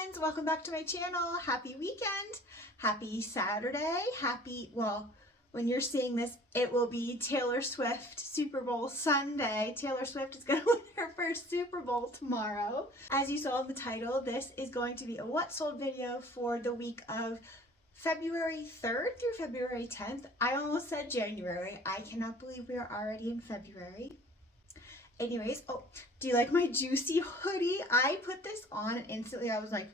friends, welcome back to my channel. Happy weekend, happy Saturday, well, when you're seeing this, it will be Taylor Swift Super Bowl Sunday. Taylor Swift is going to win her first Super Bowl tomorrow. As you saw in the title, this is going to be a what sold video for the week of February 3rd through February 10th. I almost said January. I cannot believe we are already in February. Anyways, oh, do you like my juicy hoodie? I put this on and instantly I was like,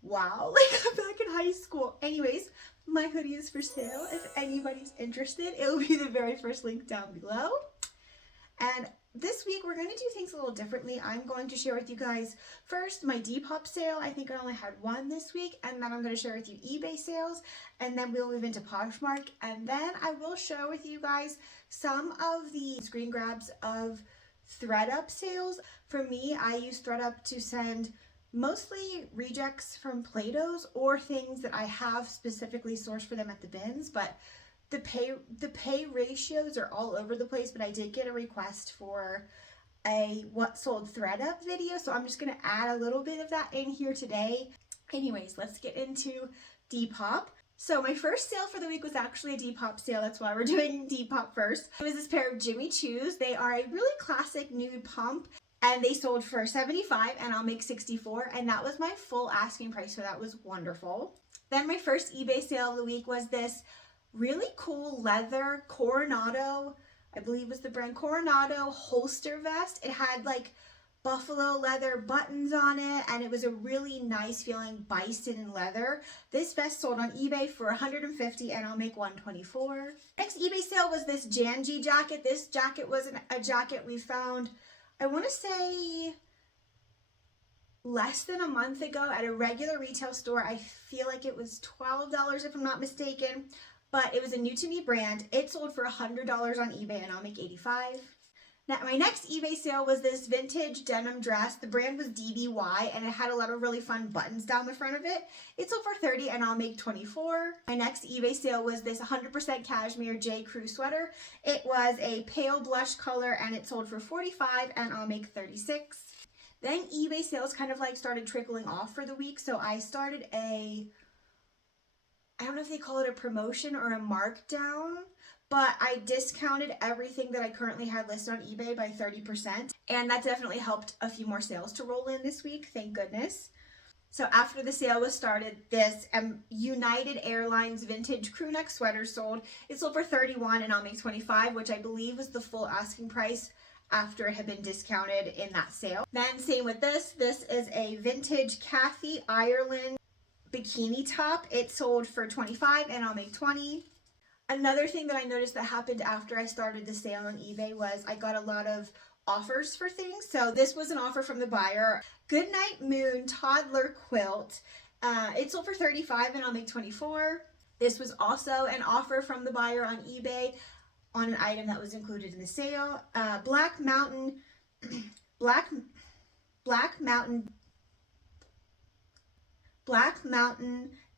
wow, like I'm back in high school. Anyways, my hoodie is for sale. If anybody's interested, it will be the very first link down below. And this week we're going to do things a little differently. I'm going to share with you guys first my Depop sale. I think I only had one this week, and then I'm going to share with you eBay sales, and then we'll move into Poshmark, and then I will share with you guys some of the screen grabs of ThredUp sales. For me, I use ThredUp to send mostly rejects from Play-Dohs or things that I have specifically sourced for them at the bins, but the pay ratios are all over the place. But I did get a request for a what sold ThredUp video, so I'm just going to add a little bit of that in here today. Anyways, let's get into Depop. So my first sale for the week was actually a Depop sale. That's why we're doing Depop first. It was this pair of Jimmy Choos. They are a really classic nude pump, and they sold for $75 and I'll make $64, and that was my full asking price, so that was wonderful. Then my first eBay sale of the week was this really cool leather Coronado, I believe was the brand, Coronado holster vest. It had like buffalo leather buttons on it, and it was a really nice feeling bison leather. This vest sold on eBay for $150 and I'll make $124. Next eBay sale was this Janji jacket. This jacket was a jacket we found, I want to say, less than a month ago at a regular retail store. I feel like it was $12 if I'm not mistaken, but it was a new to me brand. It sold for $100 on eBay and I'll make $85. Now, my next eBay sale was this vintage denim dress. The brand was DBY, and it had a lot of really fun buttons down the front of it. It sold for $30 and I'll make $24. My next eBay sale was this 100% cashmere J. Crew sweater. It was a pale blush color and it sold for $45 and I'll make $36. Then eBay sales kind of like started trickling off for the week. So I started I don't know if they call it a promotion or a markdown, but I discounted everything that I currently had listed on eBay by 30, and that definitely helped a few more sales to roll in this week, thank goodness. So after the sale was started, this United Airlines vintage crew neck sweater sold. It sold for $31 and I'll make $25, which I believe was the full asking price after it had been discounted in that sale. Then same with this. This is a vintage Kathy Ireland bikini top. It sold for $25 and I'll make $20. Another thing that I noticed that happened after I started the sale on eBay was I got a lot of offers for things. So this was an offer from the buyer. Goodnight Moon toddler quilt. It sold for $35 and I'll make $24. This was also an offer from the buyer on eBay on an item that was included in the sale. Black Mountain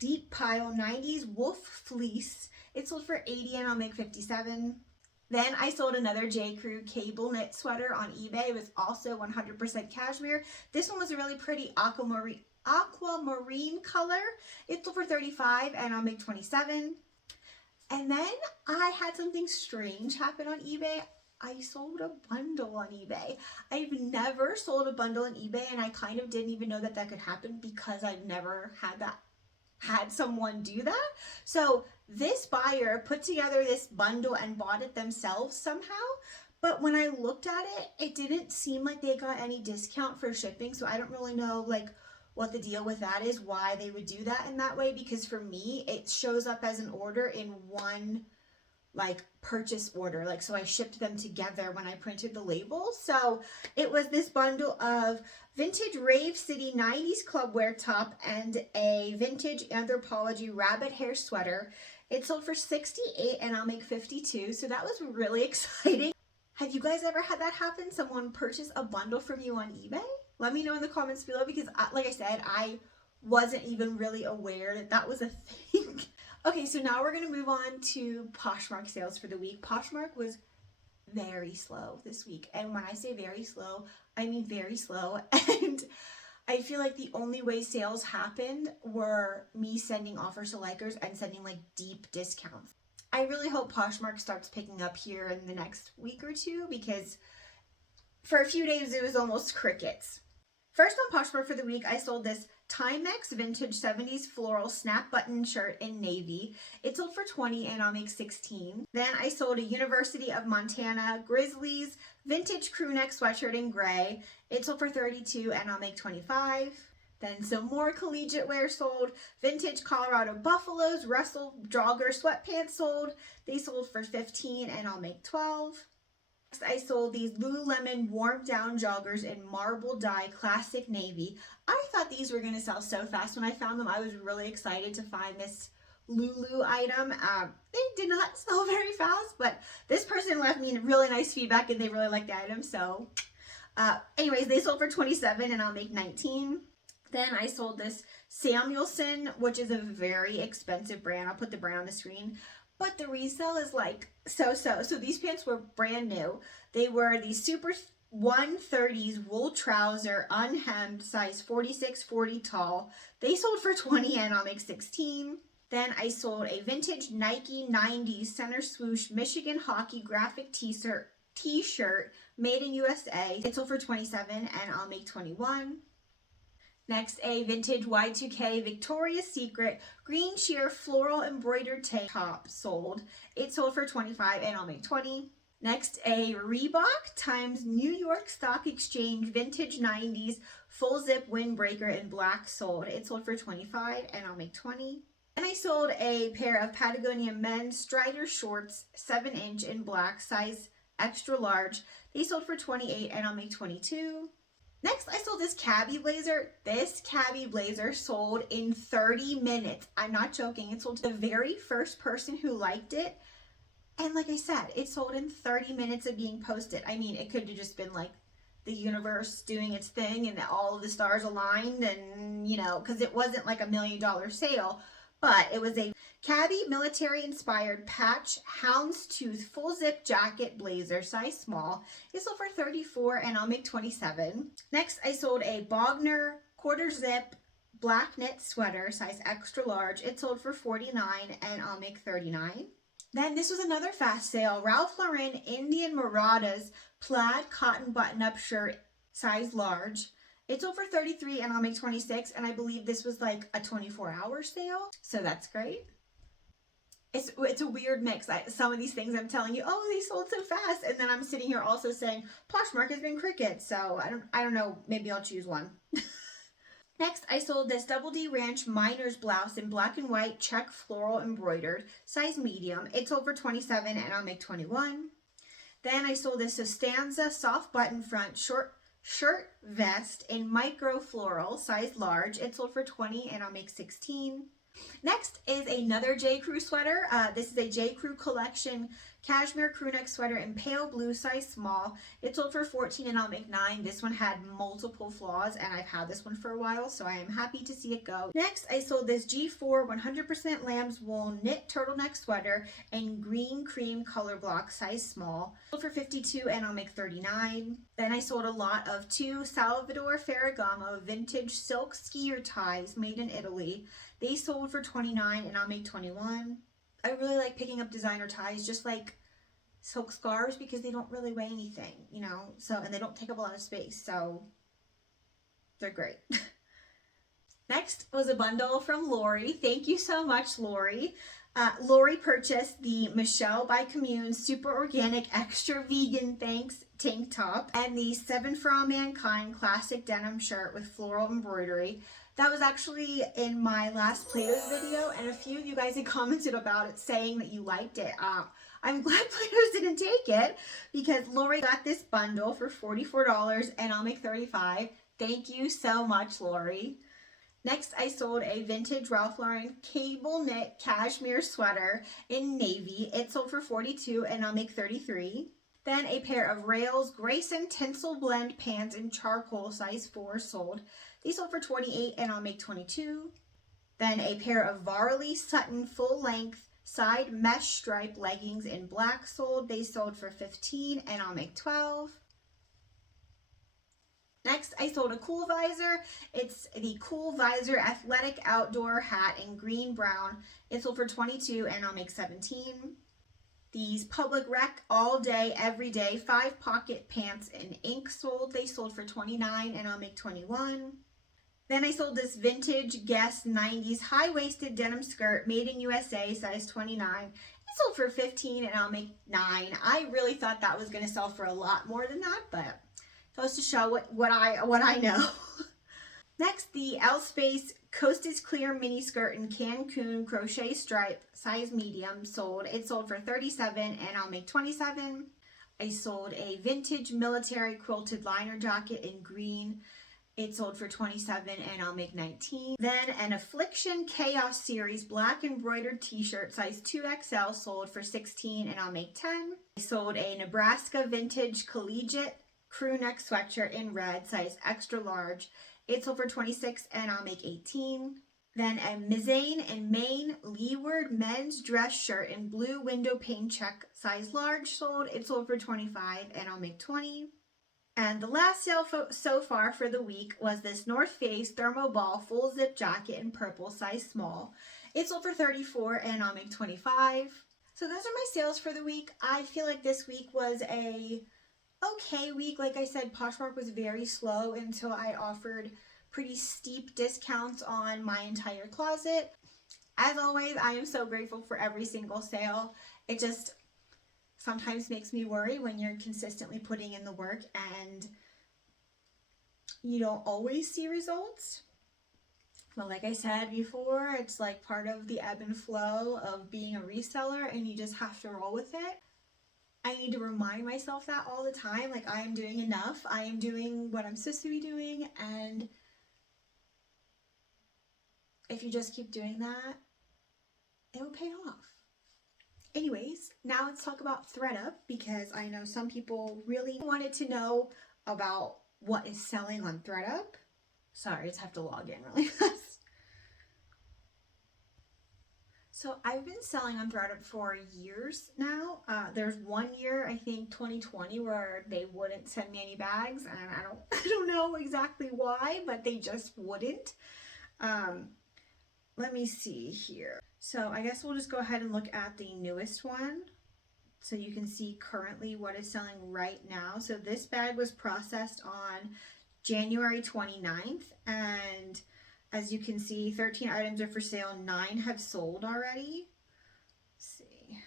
Deep Pile 90s Wolf Fleece. It sold for $80 and I'll make $57. Then I sold another J. Crew cable knit sweater on eBay. It was also 100% cashmere. This one was a really pretty aquamarine color. It sold for $35 and I'll make $27. And then I had something strange happen on eBay. I sold a bundle on eBay. I've never sold a bundle on eBay, and I kind of didn't even know that that could happen because I've never had someone do that. So this buyer put together this bundle and bought it themselves somehow. But when I looked at it, it didn't seem like they got any discount for shipping. So I don't really know like what the deal with that is, why they would do that in that way. Because for me, it shows up as an order in one like purchase order. Like, so I shipped them together when I printed the labels. So it was this bundle of vintage Rave City 90s clubwear top and a vintage Anthropologie rabbit hair sweater. It sold for $68 and I'll make $52. So that was really exciting. Have you guys ever had that happen? Someone purchase a bundle from you on eBay? Let me know in the comments below, because like I said, I wasn't even really aware that that was a thing. Okay, so now we're going to move on to Poshmark sales for the week. Poshmark was very slow this week. And when I say very slow, I mean very slow. And I feel like the only way sales happened were me sending offers to likers and sending like deep discounts. I really hope Poshmark starts picking up here in the next week or two, because for a few days it was almost crickets. First on Poshmark for the week, I sold this Timex vintage 70s floral snap button shirt in navy. It sold for $20 and I'll make $16. Then I sold a University of Montana Grizzlies vintage crew neck sweatshirt in gray. It sold for $32 and I'll make $25. Then some more collegiate wear sold. Vintage Colorado Buffaloes Russell jogger sweatpants sold. They sold for $15 and I'll make $12. I sold these Lululemon warm down joggers in marble dye classic navy. I thought these were going to sell so fast. When I found them, I was really excited to find this Lulu item. They did not sell very fast, but this person left me really nice feedback and they really liked the item. So anyways, they sold for $27 and I'll make $19. Then I sold this Samuelson, which is a very expensive brand. I'll put the brand on the screen. But the resale is like so. So these pants were brand new. They were these super 130s wool trouser, unhemmed, size 46-40 tall. They sold for $20 and I'll make $16. Then I sold a vintage Nike 90s center swoosh Michigan hockey graphic t-shirt made in USA. It sold for $27 and I'll make $21. Next, a vintage Y2K Victoria's Secret green sheer floral embroidered tank top sold. It sold for $25 and I'll make $20. Next, a Reebok times New York Stock Exchange vintage 90s full zip windbreaker in black sold. It sold for $25 and I'll make $20. And I sold a pair of Patagonia men's Strider shorts 7-inch in black, size extra large. They sold for $28 and I'll make $22. Next, I sold this cabbie blazer. This cabbie blazer sold in 30 minutes. I'm not joking. It sold to the very first person who liked it. And like I said, it sold in 30 minutes of being posted. I mean, it could have just been like the universe doing its thing and all of the stars aligned and, you know, because it wasn't like $1 million sale, but it was a cabbie military inspired patch houndstooth full zip jacket blazer, size small. It sold for $34 and I'll make $27. Next, I sold a Bogner quarter zip black knit sweater, size extra large. It sold for $49 and I'll make $39. Then this was another fast sale. Ralph Lauren Indian Marauders plaid cotton button-up shirt, size large. It sold for $33 and I'll make $26, and I believe this was like a 24-hour sale, so that's great. It's a weird mix. Some of these things I'm telling you, oh, they sold so fast, and then I'm sitting here also saying Poshmark has been cricket, so I don't know, maybe I'll choose one. Next, I sold this Double D Ranch Miner's blouse in black and white check floral embroidered, size medium. It sold for $27 and I'll make $21. Then I sold this Sostanza soft button front short shirt vest in micro floral, size large. It sold for $20 and I'll make $16. Next is another J. Crew sweater. This is a J. Crew collection cashmere crew neck sweater in pale blue, size small. It sold for $14 and I'll make $9. This one had multiple flaws and I've had this one for a while, so I am happy to see it go. Next, I sold this G4 100% lamb's wool knit turtleneck sweater in green cream color block, size small. Sold for $52 and I'll make $39. Then I sold a lot of 2 Salvador Ferragamo vintage silk skier ties made in Italy. They sold for $29 and I'll make $21. I really like picking up designer ties, just like silk scarves, because they don't really weigh anything, you know, so, and they don't take up a lot of space, so they're great. Next was a bundle from Lori. Thank you so much, Lori. Lori purchased the Michelle by Commune Super Organic Extra Vegan Thanks tank top and the 7 for All Mankind classic denim shirt with floral embroidery. That was actually in my last Plato's video, and a few of you guys had commented about it saying that you liked it. I'm glad Plato's didn't take it, because Lori got this bundle for $44 and I'll make $35. Thank you so much, Lori. Next, I sold a vintage Ralph Lauren cable knit cashmere sweater in navy. It sold for $42 and I'll make $33. Then a pair of Rails Grayson Tinsel Blend pants in charcoal, size 4 sold. These sold for $28 and I'll make $22. Then a pair of Varley Sutton full length side mesh stripe leggings in black sold. They sold for $15 and I'll make $12. Next, I sold a Cool Visor. It's the Cool Visor Athletic Outdoor Hat in green brown. It sold for $22 and I'll make $17. These Public Rec All Day, Every Day 5-pocket pants in ink sold. They sold for $29 and I'll make $21. Then I sold this vintage Guess 90s high-waisted denim skirt made in USA, size 29. It sold for $15 and I'll make $9. I really thought that was going to sell for a lot more than that, but goes to show what I know. Next, the L Space Coast is Clear mini skirt in Cancun crochet stripe, size medium, sold. It sold for $37 and I'll make $27. I sold a vintage military quilted liner jacket in green. It sold for $27 and I'll make $19. Then an Affliction Chaos Series black embroidered t-shirt size 2XL sold for $16 and I'll make $10. I sold a Nebraska vintage collegiate crew neck sweatshirt in red size extra large. It sold for $26 and I'll make $18. Then a Mizane and Maine Leeward men's dress shirt in blue window pane check size large sold. It sold for $25 and I'll make $20. And the last sale so far for the week was this North Face Thermo Ball full zip jacket in purple, size small. It sold for $34 and I'll make $25. So those are my sales for the week. I feel like this week was a okay week. Like I said, Poshmark was very slow until I offered pretty steep discounts on my entire closet. As always, I am so grateful for every single sale. It just sometimes makes me worry when you're consistently putting in the work and you don't always see results. But like I said before, it's like part of the ebb and flow of being a reseller and you just have to roll with it. I need to remind myself that all the time, like I am doing enough, I am doing what I'm supposed to be doing, and if you just keep doing that, it will pay off. Anyways, now let's talk about ThredUp, because I know some people really wanted to know about what is selling on ThredUp. Sorry, I just have to log in really fast. So I've been selling on ThredUp for years now. There's 1 year, I think 2020, where they wouldn't send me any bags, and I don't know exactly why, but they just wouldn't. Let me see here. So I guess we'll just go ahead and look at the newest one so you can see currently what is selling right now. So this bag was processed on January 29th, and as you can see, 13 items are for sale, 9 have sold already. Let's see.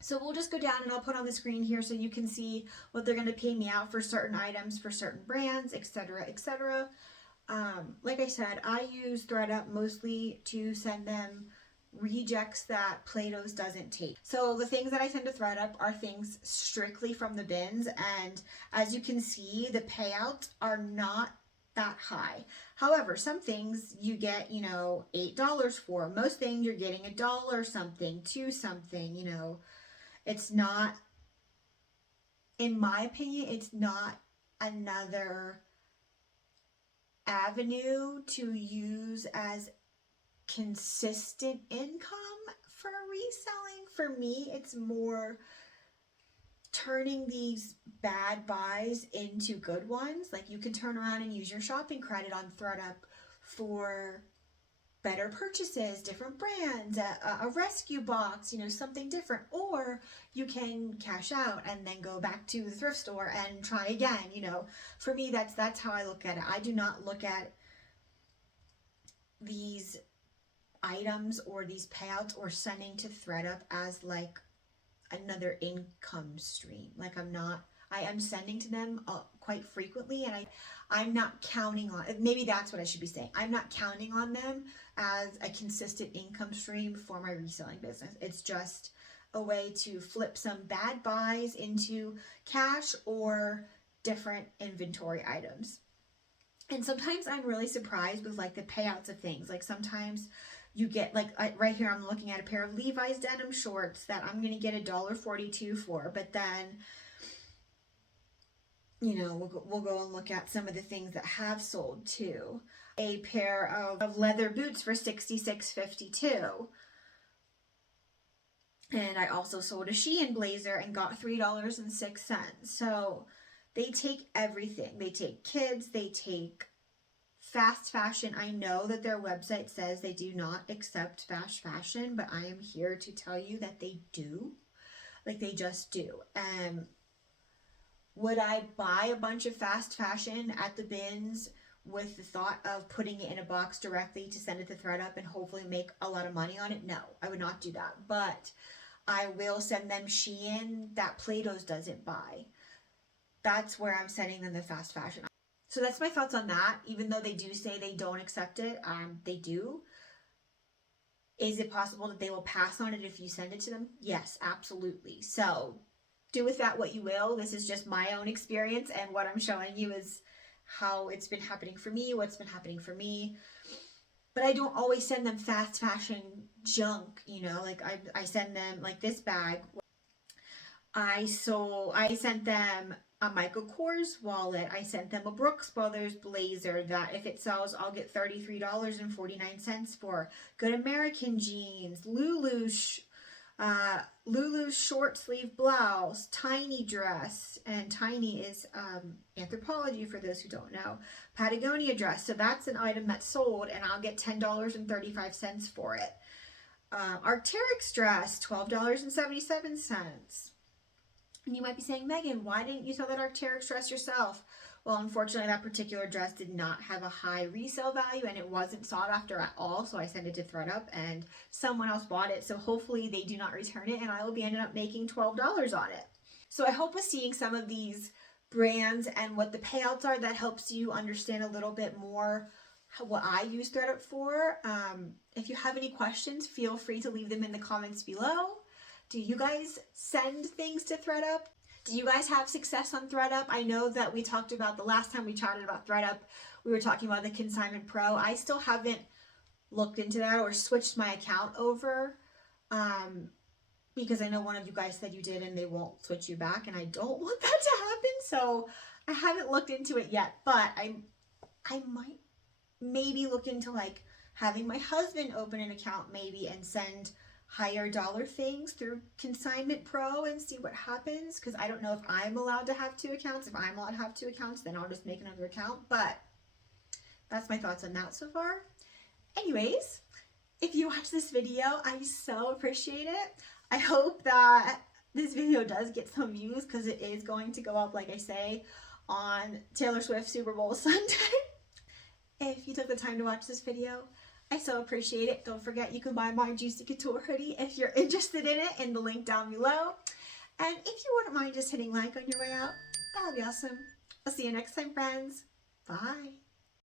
So we'll just go down and I'll put on the screen here so you can see what they're going to pay me out for certain items, for certain brands, etc., etc. Like I said, I use ThredUp mostly to send them rejects that Plato's doesn't take. So the things that I send to ThredUp are things strictly from the bins, and as you can see, the payouts are not that high. However, some things you get, you know, $8 for. Most things you're getting $1 something, $2 something, you know. It's not, in my opinion, it's not another avenue to use as consistent income for reselling. For me, it's more turning these bad buys into good ones. Like you can turn around and use your shopping credit on ThredUp for better purchases, different brands, a rescue box, you know, something different. Or you can cash out and then go back to the thrift store and try again. You know, for me, that's how I look at it. I do not look at these items or these payouts or sending to ThredUp as like another income stream. Like I am sending to them quite frequently, and I'm not counting on, maybe that's what I should be saying. I'm not counting on them as a consistent income stream for my reselling business. It's just a way to flip some bad buys into cash or different inventory items. And sometimes I'm really surprised with like the payouts of things. Like sometimes you get, like right here I'm looking at a pair of Levi's denim shorts that I'm going to get $1.42 for, but then, you know, we'll go and look at some of the things that have sold too. A pair of leather boots for $66.52. And I also sold a Shein blazer and got $3.06. So they take everything. They take kids, they take fast fashion. I know that their website says they do not accept fast fashion, but I am here to tell you that they do. Like, they just do. Would I buy a bunch of fast fashion at the bins with the thought of putting it in a box directly to send it to ThredUp and hopefully make a lot of money on it? No, I would not do that. But I will send them Shein that Plato's doesn't buy. That's where I'm sending them the fast fashion. So that's my thoughts on that. Even though they do say they don't accept it, they do. Is it possible that they will pass on it if you send it to them? Yes, absolutely. So do with that what you will. This is just my own experience, and what I'm showing you is how it's been happening for me, what's been happening for me. But I don't always send them fast fashion junk, you know, like I send them like this bag. I sent them a Michael Kors wallet. I sent them a Brooks Brothers blazer that if it sells, I'll get $33.49 for. Good American jeans, Lulu's short sleeve blouse, Tiny dress, and Tiny is Anthropologie for those who don't know, Patagonia dress. So that's an item that's sold, and I'll get $10.35 for it. Arc'teryx dress, $12.77. And you might be saying, Megan, why didn't you sell that Arc'teryx dress yourself? Well, unfortunately, that particular dress did not have a high resale value, and it wasn't sought after at all, so I sent it to ThredUp, and someone else bought it, so hopefully they do not return it, and I will be ended up making $12 on it. So I hope with seeing some of these brands and what the payouts are, that helps you understand a little bit more what I use ThredUp for. If you have any questions, feel free to leave them in the comments below. Do you guys send things to ThredUp? Do you guys have success on ThredUp? I know that we talked about, the last time we chatted about ThredUp, we were talking about the Consignment Pro. I still haven't looked into that or switched my account over because I know one of you guys said you did and they won't switch you back, and I don't want that to happen. So I haven't looked into it yet, but I might maybe look into like having my husband open an account maybe and send higher dollar things through Consignment Pro and see what happens, because I don't know if I'm allowed to have 2 accounts. If I'm allowed to have 2 accounts, then I'll just make another account. But that's my thoughts on that so far. Anyways, if you watch this video, I so appreciate it. I hope that this video does get some views, because it is going to go up, like I say, on Taylor Swift Super Bowl Sunday. If you took the time to watch this video, I so appreciate it. Don't forget, you can buy my Juicy Couture hoodie if you're interested in it in the link down below. And if you wouldn't mind just hitting like on your way out, that would be awesome. I'll see you next time, friends. Bye.